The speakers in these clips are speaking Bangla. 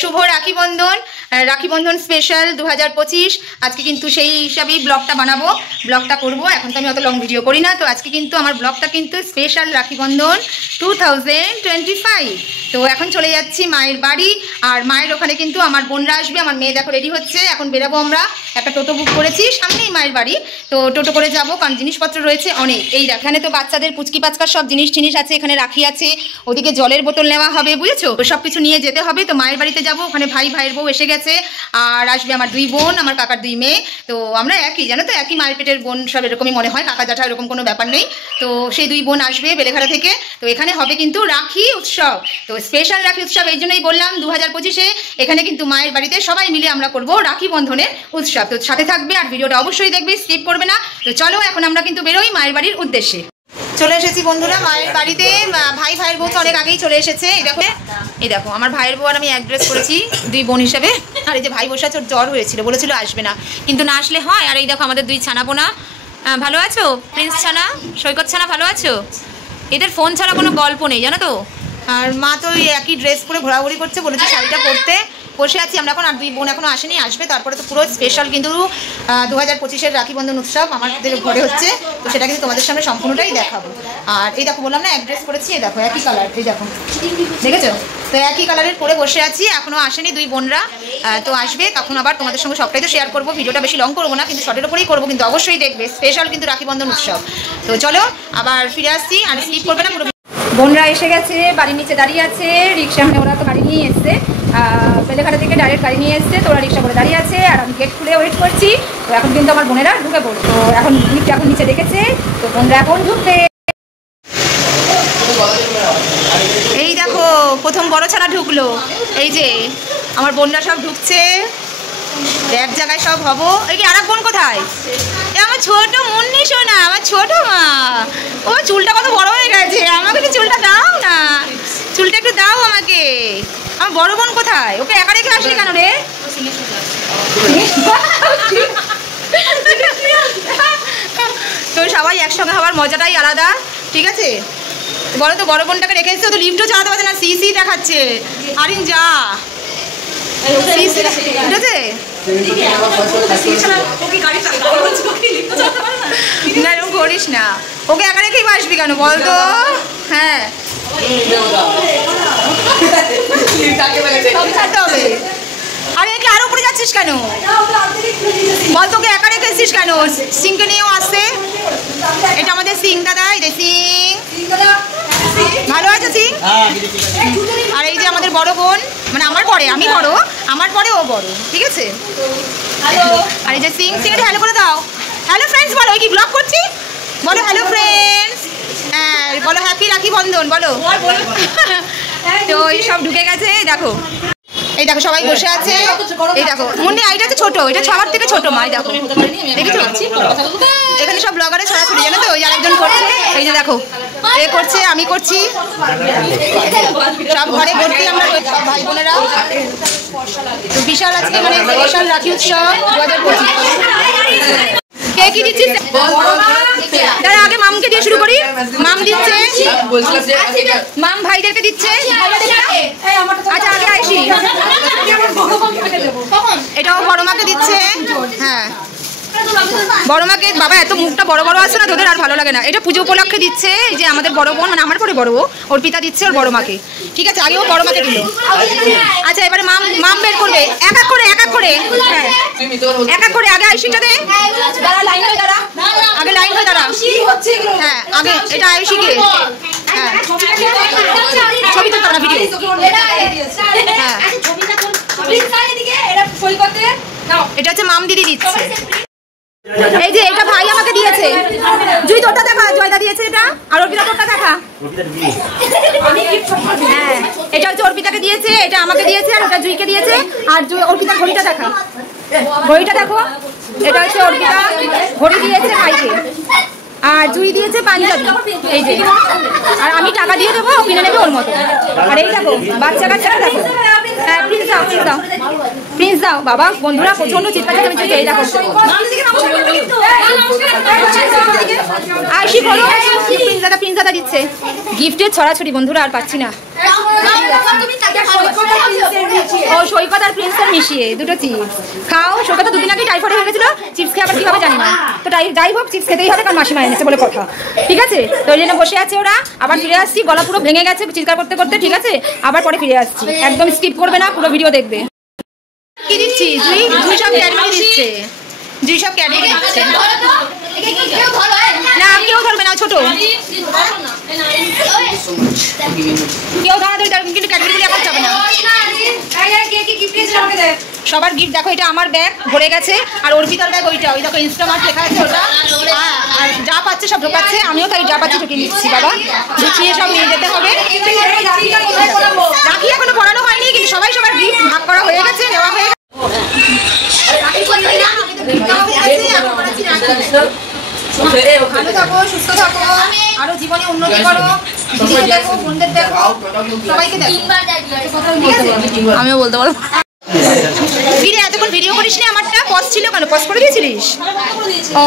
শুভ রাখি বন্ধন স্পেশাল 2025 আজকে কিন্তু সেই হিসাবেই ব্লগটা বানাবো, ব্লগটা করব। এখন তো আমি অত লং ভিডিও করি না, তো আজকে কিন্তু আমার ব্লগটা কিন্তু স্পেশাল রাখি বন্ধন 2025। তো এখন চলে যাচ্ছি মায়ের বাড়ি, আর মায়ের ওখানে কিন্তু আমার বোনরা আসবে। আমার মেয়ে দেখো রেডি হচ্ছে, এখন বেরাবো আমরা। একটা টোটো বুক করেছি, সামনেই মায়ের বাড়ি, তো টোটো করে যাবো, কারণ জিনিসপত্র রয়েছে অনেক। এই এখানে তো বাচ্চাদের পুচকি পাচকার সব জিনিস আছে, এখানে রাখি আছে, ওদিকে জলের বোতল নেওয়া হবে, বুঝেছো? সব কিছু নিয়ে যেতে হবে। তো মায়ের বাড়িতে যাবো, ওখানে ভাইয়ের বউ এসে গেছে, আর আসবে আমার 2 বোন, আমার কাকার 2 মেয়ে। তো আমরা একই, জানো তো, একই মায়ের পেটের বোন, সব এরকমই মনে হয়, কাকা জ্যাঠা এরকম কোনো ব্যাপার নেই। তো সেই 2 বোন আসবে বেলেঘাটা থেকে। তো এখানে হবে কিন্তু রাখি উৎসব, তো স্পেশাল রাখি উৎসব। এই জন্যই বললাম 2025-এ এখানে কিন্তু মায়ের বাড়িতে সবাই মিলে আমরা করব রাখি বন্ধনের উৎসব। তো সাথে থাকবে আর ভিডিওটা অবশ্যই দেখবে, স্কিপ করবে না। তো চলো এখন আমরা কিন্তু বেরোই মায়ের বাড়ির উদ্দেশ্যে। চলে এসেছি বন্ধুরা মায়ের বাড়িতে। ভাইয়ের বউ তো অনেক আগেই চলে এসেছে। এই দেখো আমার ভাইয়ের বউ আর আমি অ্যাড্রেস করেছি 2 বোন হিসেবে। আর এই যে ভাই বসে আছে, ওর জ্বর হয়েছিল, বলেছিল আসবে না, কিন্তু না আসলে হয়। আর এই দেখো আমাদের 2 ছানাপোনা। ভালো আছো প্রিন্স ছানা, সৈকত ছানা, ভালো আছো? এদের ফোন ছাড়া কোনো গল্প নেই, জানো তো। আর মা তো একই ড্রেস পরে ঘোরাঘুরি করছে, বলেছে শাড়িটা পরতে। বসে আছি আমরা এখন, আর 2 বোন এখনো আসেনি, আসবে। তারপরে তো পুরো স্পেশাল কিন্তু 2025-এর রাখি বন্ধন উৎসব আমাদের ঘরে হচ্ছে। তো সেটা কিন্তু তোমাদের সামনে সম্পূর্ণটাই দেখাবো। আর এই দেখো বললাম না অ্যাড্রেস করেছি, এই দেখো একই কালার, এই দেখো দেখেছো তো, একই কালারের পরে বসে আছি। এখনো আসেনি 2 বোনরা, তো আসবে তখন আবার তোমাদের সঙ্গে সবটাই তো শেয়ার করবো। ভিডিওটা বেশি লং করবো না, কিন্তু শর্টের উপরেই করবো, কিন্তু অবশ্যই দেখবে, স্পেশাল কিন্তু রাখি বন্ধন উৎসব। তো চলো আবার ফিরে আসছি, আর স্কিপ করবে না পুরো। বোনরা এসে গেছে, বাড়ির নিচে দাঁড়িয়ে আছে রিক্সা, মানে ওরা তো গাড়ি নিয়ে এসছে, বেলেঘাটা থেকে ডাইরেক্ট গাড়ি নিয়ে এসছে। তো ওরা রিক্সা করে দাঁড়িয়ে আছে, আর আমি গেট খুলে ওয়েট করছি। তো এখন কিন্তু আমার বোনেরা ঢুকে পড়বে। তো এখন লিফট এখন নিচে দেখেছে, তো বোনরা এখন ঢুকবে। এই দেখো প্রথম বড় ছানা ঢুকলো, এই যে আমার বোনরা সব ঢুকছে, এক জায়গায় সব হবো। এই কি আর এক বোন কোথায়? আমার ছোট মুন্নি সোনা, আমার ছোট মা। ও চুলটা কত বড় হয়ে গেছে, আমাকে একটু চুলটা দাও না, চুলটা একটু দাও আমাকে। আমার বড় বোন কোথায়? ওকে একা রেখে আসলি কেন রে? তো সবাই একসঙ্গে হওয়ার মজাটাই আলাদা, ঠিক আছে? বলো তো, বড় বোনটাকে রেখে এসছে, তো লিফটও চালাতে পারছে না, সি দেখাচ্ছে। আরিন যা, ঠিক আছে? না এরকম করিস না, ওকে একা রেখেই আসবি কেন বলতো? হ্যাঁ ছাড়তে হবে। আরে একে আরো উপরে যাচ্ছিস কেন বল? তোকে একা রেখে এসছিস কেন? সিংকে নিয়েও আসছে। এটা আমাদের সিং দাদা, এই যে সিং, ভালো আছে সিং? আর এই যে আমাদের বড় বোন, মানে আমার পরে আমি বড়, আমার পরে ও বড়, ঠিক আছে? আর এই যে সিং, সিংটা হ্যালো করে দাও। হ্যালো ফ্রেন্ডস বলো, কি ব্লগ করছি বলো, হ্যালো ফ্রেন্ডস। হ্যাঁ বলো হ্যাপি রাখি বন্ধন বলো। তো এই সব ঢুকে গেছে, দেখো এই দেখো সবাই বসে আছে। এই দেখো মুন্নি আইটা তো ছোট, এটা সবার থেকে ছোট মা, দেখো দেখেছো? এখানে সব ব্লগারে ছড়াছড়ি, জানো তো? ওই আরেকজন করছে, এই যে দেখো এ করছে, আমি করছি, সব ঘরে ভর্তি আমরা সব ভাই বোনেরা। তো বিশাল আজকে মানে স্পেশাল রাখি উৎসব 2025। কে কি দিচ্ছিস? তার আগে মামকে দিয়ে শুরু করি। মাম দিচ্ছে, মাম ভাইদেরকে দিচ্ছে। আচ্ছা আগে আইসি, এটাও বড় মাকে দিচ্ছে। হ্যাঁ বড় মাকে, বাবা এত মুখটা বড় বড় আছে না তোদের, আর ভালো লাগে না। এটা পুজো উপলক্ষে দিচ্ছে, এই যে আমাদের বড় বোন, মানে আমার পরে বড় ও, ওর পিতা দিচ্ছে ওর বড় মাকে, ঠিক আছে? আগেও বড় মাকে দিল। আচ্ছা এবারে মাম বের করবে এক এক করে, এক এক করে। হ্যাঁ এক এক করে, আগে আয়ুষিটা দে, দাঁড়া লাইন হয়ে দাঁড়া, আগে লাইন হয়ে দাঁড়া। হ্যাঁ আগে এটা আয়ুষিকে। হ্যাঁ ছবি তো না, ভিডিও। হ্যাঁ এটা হচ্ছে মাম দিদি দিচ্ছে। এই যে এটা ভাই আমাকে দিয়েছে, জুই তোরটা দেখা, জয়দা দিয়েছে এটা, আর অর্পিতা তোরটা দেখা। হ্যাঁ এটা হচ্ছে অর্পিতাকে দিয়েছে, এটা আমাকে দিয়েছে, আর ওটা জুইকে দিয়েছে। আর অর্পিতার ঘড়িটা দেখা, ঘড়িটা দেখো, এটা হচ্ছে অর্পিতা ঘড়ি দিয়েছে ভাইকে, আর জুই দিয়েছে পাঞ্জাবি, এই যে। আর আমি টাকা দিয়ে দেবো, কিনে নেবে ওর মতো। আর এই দেখো বাচ্চা কাচ্চারা দেখো। হ্যাঁ প্রিন্স দাও, প্রিন্স দাও, প্রিন্স দাও। বাবা বন্ধুরা প্রচন্ড চিৎকার চেঁচামেচি হচ্ছে, এই দেখো। আইসি বলো, প্রিন্স দাদা দিচ্ছে। গিফটের ছড়াছড়ি বন্ধুরা, আর পাচ্ছি না। ও সৈকত আর প্রিন্সের মিশিয়ে দুটো চিপস খাও। সৈকত দুদিন আগে টাইফয়েড হয়ে গেছিল, চিপস খেয়ে আবার কিভাবে জানি না, তো যাই হোক চিপস খেতেই হবে কারণ মাসিমা এনেছে বলে কথা। ঠিক আছে, তো ওই জন্য বসে আছে ওরা। আবার ফিরে আসছি, গলা পুরো ভেঙে গেছে চিৎকার করতে করতে। ঠিক আছে, আবার পরে ফিরে আসছি, একদম স্কিপ করবে না, পুরো ভিডিও দেখবে। কি দিচ্ছি জুই সব ক্যাডবেরি দিচ্ছে, জুই সব ক্যাডবেরি দিচ্ছে। না কেউ ধরবে না, ছোট কেউ ধরা ধরে কিন্তু ক্যাডবেরি এখন যাবে না। সবার গিফট দেখো, এটা আমার ব্যাগ ভরে গেছে আর অর্পিতার ব্যাগ ওইটা, ওই দেখো ইনস্টামার্ট লেখা আছে ওটা। আর যা পাচ্ছে সব ঢোকাচ্ছে, আমিও তাই যা পাচ্ছি ঢুকিয়ে নিচ্ছি। বাবা ঢুকিয়ে সব নিয়ে যেতে হবে। রাখি এখনো পড়ানো হয়নি, কিন্তু সবাই সবার গিফট ভাগ করা হয়ে গেছে, নেওয়া হয়ে গেছে। ভালো থাকো, সুস্থ থাকো, আরো জীবনে উন্নতি করো। দেখো, বোনদের দেখো, সবাইকে দেখো। আমিও বলতে পারবো। ফিরে এতক্ষণ ভিডিও করিস নি, আমারটা পজ ছিল কেন? পজ করে দিয়েছিলিস? ও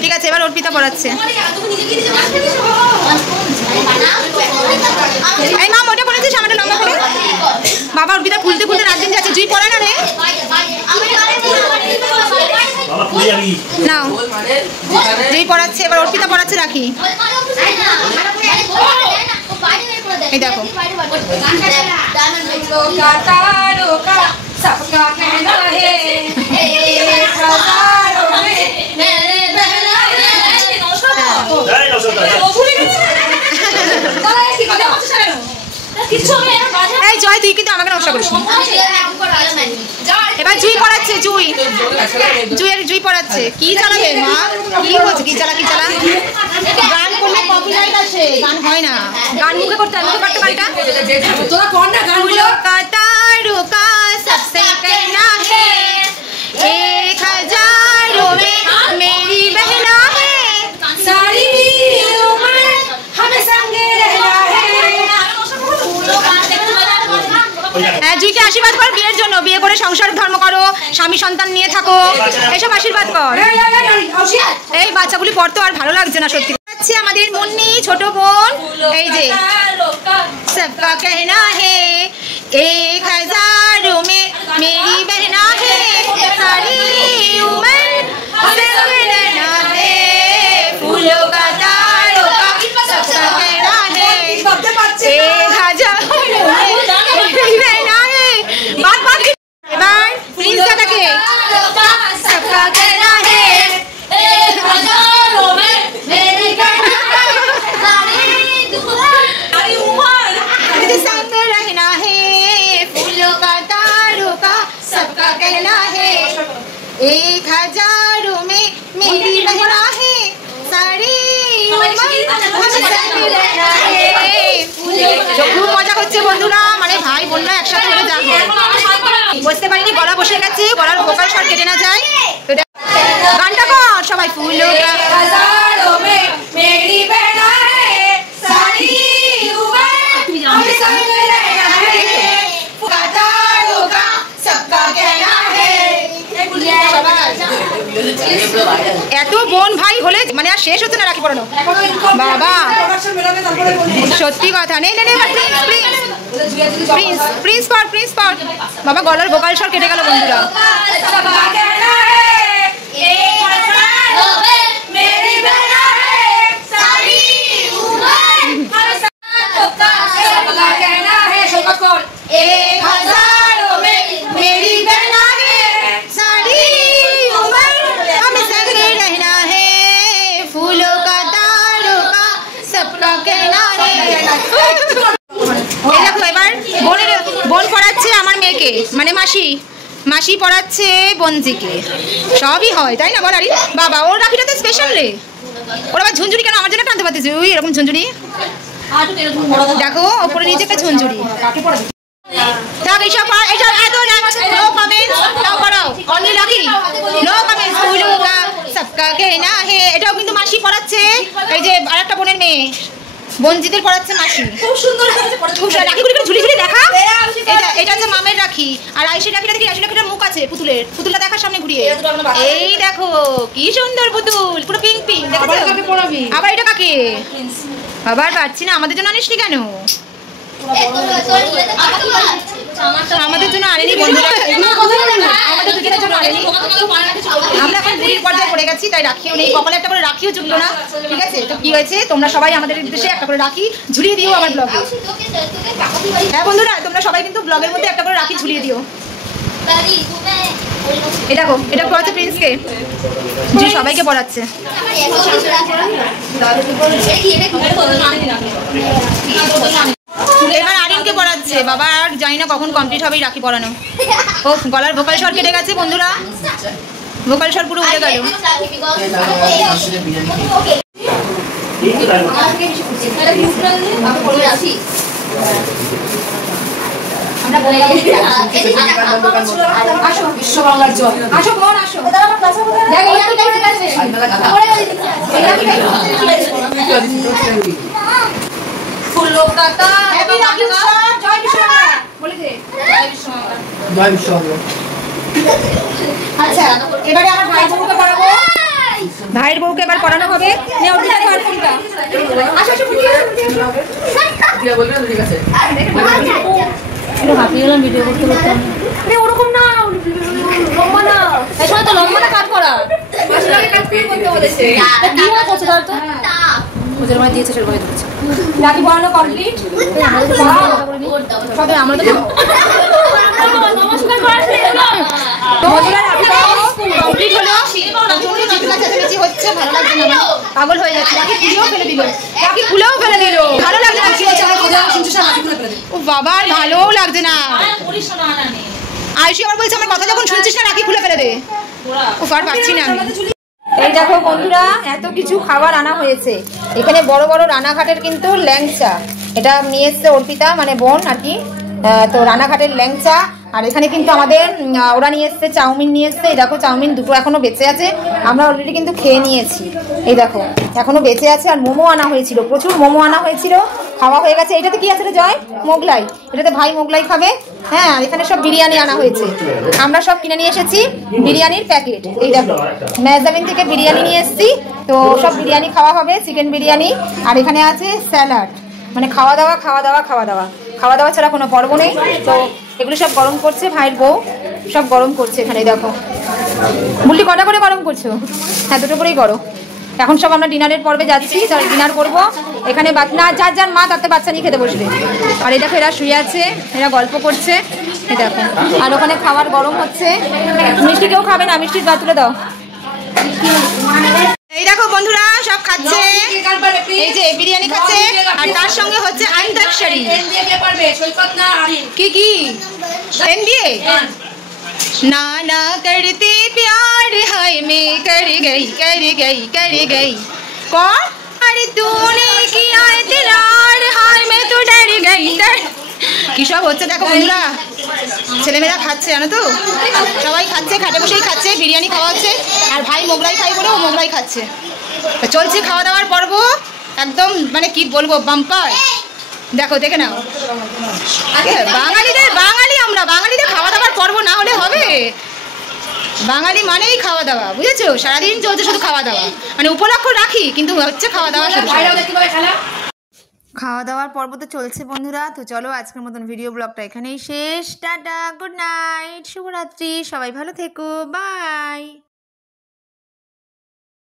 ঠিক আছে, এবার অর্পিতা পড়াচ্ছে। এই মা ওটা করেছিস আমারটা লম্বা করে। বাবা অর্পিতা খুলতে খুলতে রাত দিন যাচ্ছে। জুই পড়া না রে, নাও জুই পড়াচ্ছে, এবার অর্পিতা পড়াচ্ছে রাখি। এই দেখো सबका कहना है এই জয় তুই কিন্তু আমাকে নকশা করিস। এবার জুই পড়াচ্ছে, জুই পড়াচ্ছে। কি চালাবে মা? কি হচ্ছে? কি চালা গান করলে কপিরাইট আসে, গান হয় না। গান মুখে করতে হয়, মুখে করতে গানটা তোরা কোন না গানগুলো। কাতারো কা सबसे कहना है 1000 में मेरी बहना है सारी उम्र हमें संग रहना है। জুইকে আশীর্বাদ কর বিয়ের জন্য, বিয়ে করে সংসার ধর্ম করো, স্বামী সন্তান নিয়ে থাকো, এসব আশীর্বাদ কর। এই বাচ্চাগুলি পড়তো আর ভালো লাগছে না সত্যি। আমাদের মুন্নি ছোট বোন, এই যে सबका कहना है 1000 में मेरी बहना है सारी उम्र संग रहना है फूलों का तारों का सबका कहना है 1000 मेरी बहना है। बात এবার প্রিন্স দাদাকে सबका कहना है 1000 में मेरी बहना सारी उम्र संग रहना है फूलों का तारों का सबका कहना है 1000 में मेरी बहना है सारी उम्र संग रहना है। খুব মজা হচ্ছে বন্ধুরা, মানে ভাই বোনরা একসাথে হলে যা হয়। বুঝতে পারিনি, গলা বসে গেছে, গলার ভোকাল শর্ট কেটে না যায়। গানটা কর সবাই। ফুলো কা হাজারো মে মেরি বহনা है सारी उम्र हमें संग रहना है तारों का सबका कहना है। এত বোন ভাই হলে মানে আর শেষ হতো না রাখি পড়ানো। বাবা সত্যি কথা। নেই প্রিন্স পর বাবা, গলার ভোকাল স্বর কেটে গেল বন্ধুরা। বোন পড়াচ্ছে আমার মেয়েকে, মানে মাসি পড়াচ্ছে বঞ্জিকে। সবই হয় তাই না বল? আরে বাবা ওর রাখিটা তো স্পেশাল রে। ওর আবার ঝুনঝুরি কেন? আমার জন্য টানতে পারতিস ওই এরকম ঝুনঝুরি। দেখো ওপরে নিচে একটা ঝুনঝুরি। থাক এইসব এত নো কমেন্টস নাও পড়াও। অনলি রাখি নো কমেন্টস। ফুলো কা सबका कहना है এটাও কিন্তু মাসি পড়াচ্ছে। এই যে আরেকটা বোনের মেয়ে বঞ্জিতের পড়াচ্ছে মাসি। খুব সুন্দর খুব রাখিগুলি করে ঝুলি দেখা। এটা হচ্ছে মামের রাখি। আর আইসির রাখিটা দেখি, আইসির রাখিটার মুখ আছে পুতুলটা দেখার সামনে ঘুরিয়ে। এই দেখো কি সুন্দর পুতুল, পুরো পিঙ্ক দেখেছো? আবার এটা কাকে? আবার পাচ্ছি না, আমাদের জন্য আনিসনি কেন? আমাদের জন্য আনেনি বন্ধুরা, আমাদের দুজনের জন্য আনেনি। আমরা এখন বুড়ির পর্যায়ে পড়ে গেছি, তাই রাখিও নেই, কপালে একটা করে রাখিও জুটলো না। ঠিক আছে, তো কি হয়েছে, তোমরা সবাই আমাদের উদ্দেশ্যে একটা করে রাখি ঝুলিয়ে দিও আমার ব্লগে। হ্যাঁ বন্ধুরা, তোমরা সবাই কিন্তু ব্লগের মধ্যে একটা করে রাখি ঝুলিয়ে দিও। এটা দেখো, এটা পড়াচ্ছে প্রিন্সকে, যে সবাইকে পড়াচ্ছে। এবার আরিনকে পড়াচ্ছে বাবা, আর জানি না কখন কমপ্লিট হবে রাখি পড়ানো। ও গলার ভোকাল স্বর কেটে গেছে বন্ধুরা, ভোকাল স্বর পুরো উড়ে গেল। আচ্ছা, এবারে আমার ভাই বউকে পড়াবো। ভাইয়ের বউকে এবার পড়ানো হবে। ভিডিও করতে করতে ওরকম না, লম্বা না, আসলে তো লম্বা না, কাট করা ওদের মাঝে দিয়েছে, সেরকমই ধরেছে। রাখি পড়ানো কমপ্লিট। সবে আমরা তো নমস্কার করা শেষ হলো। তো বন্ধুরা রাখি পড়ানো কমপ্লিট হলো। হচ্ছে ভালো লাগছে না, পাগল হয়ে যাচ্ছে। রাখি খুলেও ফেলে দিল, রাখি খুলেও ফেলে দিল, ভালো লাগছে না। ও বাবা, ভালোও লাগছে না। আয়ুষি আবার বলছে আমার কথা যখন শুনছিস না রাখি খুলে ফেলে দে। ও আর পাচ্ছি না। এই দেখো বন্ধুরা, এত কিছু খাবার আনা হয়েছে এখানে, বড় বড় রানাঘাটের কিন্তু ল্যাংচা। এটা নিয়ে এসছে অর্পিতা, মানে বোন আর কি। তো রানাঘাটের ল্যাংচা। আর এখানে কিন্তু আমাদের ওরা নিয়ে এসছে চাউমিন নিয়ে এসছে। এই দেখো চাউমিন দুটো এখনো বেঁচে আছে, আমরা অলরেডি কিন্তু খেয়ে নিয়েছি। এই দেখো এখনো বেঁচে আছে। আর মোমো আনা হয়েছিল, প্রচুর মোমো আনা হয়েছিল, খাওয়া হয়ে গেছে। এটাতে কি আছে রে জয়? মোগলাই। এটাতে ভাই মোগলাই খাবে। হ্যাঁ, এখানে সব বিরিয়ানি আনা হয়েছে, আমরা সব কিনে নিয়ে এসেছি বিরিয়ানির প্যাকেট। এই দেখো মেজাবিন থেকে বিরিয়ানি নিয়ে এসেছি, তো সব বিরিয়ানি খাওয়া হবে, চিকেন বিরিয়ানি। আর এখানে আছে স্যালাড, মানে খাওয়া দাওয়া খাওয়া দাওয়া খাওয়া দাওয়া খাওয়া দাওয়া ছাড়া কোনো পর্ব নেই। তো এগুলো সব গরম করছে ভাইয়ের বউ, সব গরম করছে এখানে। দেখো বুলটি কটা করে গরম করছো? হ্যাঁ, দুটো করেই করো। এখন সব আমরা ডিনারের পর্বে যাচ্ছি, ডিনার করব। এখানে না, যার যার মা তাতে বাচ্চা নিয়ে খেতে বসবে। আর এই দেখো এরা শুয়ে আছে, এরা গল্প করছে। এই দেখো, আর ওখানে খাবার গরম হচ্ছে। মিষ্টি কেউ খাবে না, মিষ্টির গা তুলে দাও। এই দেখো বন্ধুরা সব খাচ্ছে, এই যে বিরিয়ানি খাচ্ছে, আর তার সঙ্গে হচ্ছে আন্তাক্ষরী। কি কি এনডিএ? না না করতে प्यार है मैं कर गई कौन? अरे तूने किया इतरार हाय मैं तो डर गई। কি সব হচ্ছে দেখো বন্ধুরা, ছেলেমেয়েরা খাচ্ছে জানো তো, সবাই খাচ্ছে, খাটে বসেই খাচ্ছে, বিরিয়ানি খাওয়া হচ্ছে। আর ভাই মোগলাই খাই বলে ও মোগলাই খাচ্ছে। চলছে খাওয়া দাওয়ার পর্ব, একদম মানে কি বলবো, বাম্পার। দেখো, দেখে নাও, বাঙালিদের খাওয়া দাওয়ার পর্ব না হলে হবে? বাঙালি মানেই খাওয়া দাওয়া, বুঝেছো? সারাদিন চলছে শুধু খাওয়া দাওয়া, মানে উপলক্ষ রাখি, কিন্তু হচ্ছে খাওয়া দাওয়া শুরু। খাওয়া দাওয়ার পর্ব তো চলছে বন্ধুরা। তো চলো আজকের মতন ভিডিও ব্লগটা এখানেই শেষ। টাটা, গুড নাইট, শুভরাত্রি, সবাই ভালো থেকো, বাই।